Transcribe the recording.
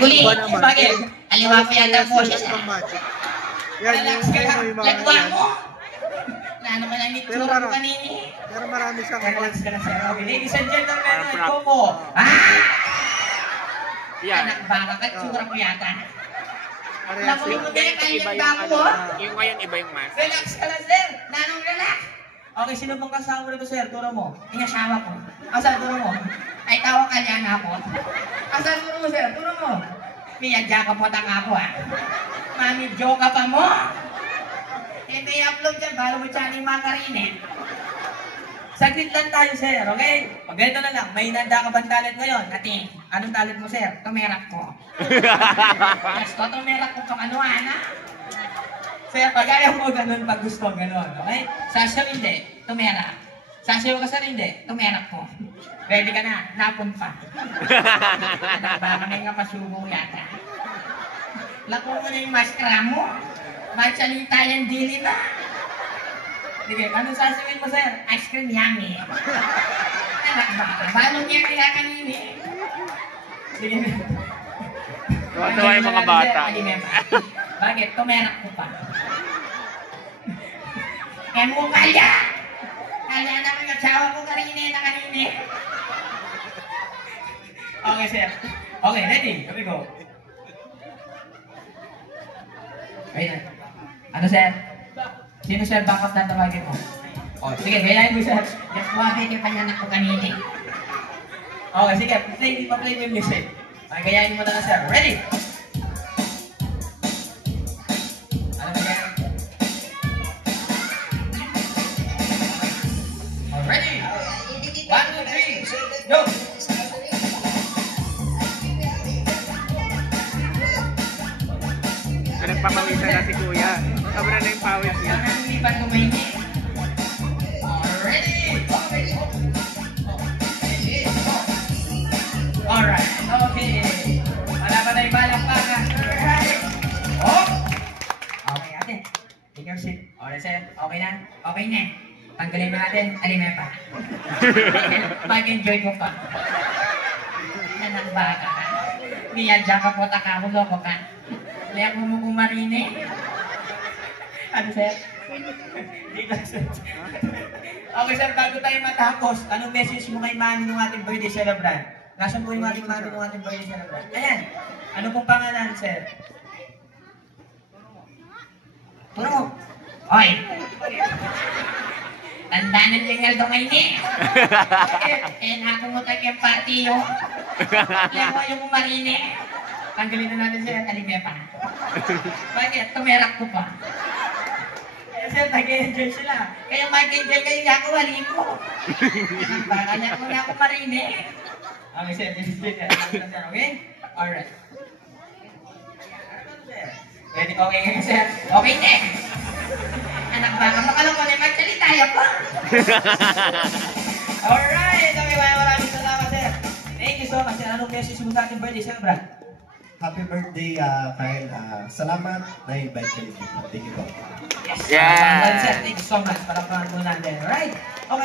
Guli, bakit? Aliwa ko yata po siya. Relax ka lang. Lagwa mo. Naano ka lang ni Tsura ko kanini. Pero marami siyang relax ka na sir. Okay, ladies and gentlemen, ito po. Anak baka ka, Tsura ko yata. Nakulit mo ganyan kanyang bako. Yung ngayon, iba yung mask. Relax ka lang sir. Nanong relax. Okay, sino pong kasama nito sir? Turo mo. Inasawa ko. Asa, turo mo. Ay, tawag ka niya na ako. Asa, turo mo sir? Turo mo. Piyadya ka po tanga ako Mami, joke ka pa mo. Hindi i-upload dyan. Balo mo dyan yung mga karine. Saglit lang tayo sir, okay? Pag ganito na lang, may nanda ka bang talent ngayon? Ate, anong talent mo sir? Tumerak ko. Yes, tumerak ko kung ano Sir, pag ayaw mo ganun, pag gusto ganun, okay? Sasayaw hindi, tumerak. Sasayaw ka sir hindi, tumerak ko. Ready ka na, napon pa. Baka may nga pasubong yata. Lako mo na yung maskara mo. Matsalita yan dili na. Sige, anong sasawin mo sir? Ice cream yummy. Anak ba? Balong niya kaya kanini. Sige. Tuwa yung mga bata. Bakit? Tumerak ko pa. Eh mo kaya! Kaya naman yung asawa ko kanini na kanini. Okay sir. Okay, ready? Here we go. Ayun. Ano sir? Sino sir backup na tawagin mo? O, sige, gayahin mo sir. Yes, wabit yung panyanak ko kanini. Okay, sige. Pa-play mo yung music. Okay, gayahin mo na sir. Ready? Ano ba yan? Ready? 1, 2, 3, go! Nagpapawisan na si Kuya. Sobra na yung pawis niya. Hindi pa tumayin. Ready? Alright, okay. Wala pa tayong balakpakan. Alright. Oh! Okay, ate. Take your seat. Alright, sir. Okay na? Okay na. Tanggalin natin. Alimay pa. Mag-enjoy ko pa. Anak baka ka. Miyadya ka po takamulo ko ka. Kaya mo mo kumarine. Ano, sir? Okay, sir. Bago tayo matapos, anong message mo kay mami ng ating birthday celebrant? Nasaan po yung ating mami ng ating birthday celebrant? Ayan. Ano pong pangalan, sir? Turo mo. Oy. Tanda ng lingal doon ngayon eh. Nakumutak yung party yun. Kaya mo yung marine. Tanggalin na natin sila, talimya pa. Bakit? Tumerak ko pa. Kaya sir, nag-enjoy sila. Kaya mag-enjoy kayo nga ako, wali ko. Baka na ako na ako marine. Okay sir, this is it. Okay? Alright. Ready? Okay ngayon sir? Okay na. Anak baka makalong ko na magsalita pa. Alright. Okay, maraming salamat sir. Thank you so much. Anong message mo sa ating birthday celebrant? Happy birthday, Kyle. Salamat na invite kayo dito. Thank you po. Yes. Yeah. Thank you so much. Palakpakan po natin. Alright. Okay.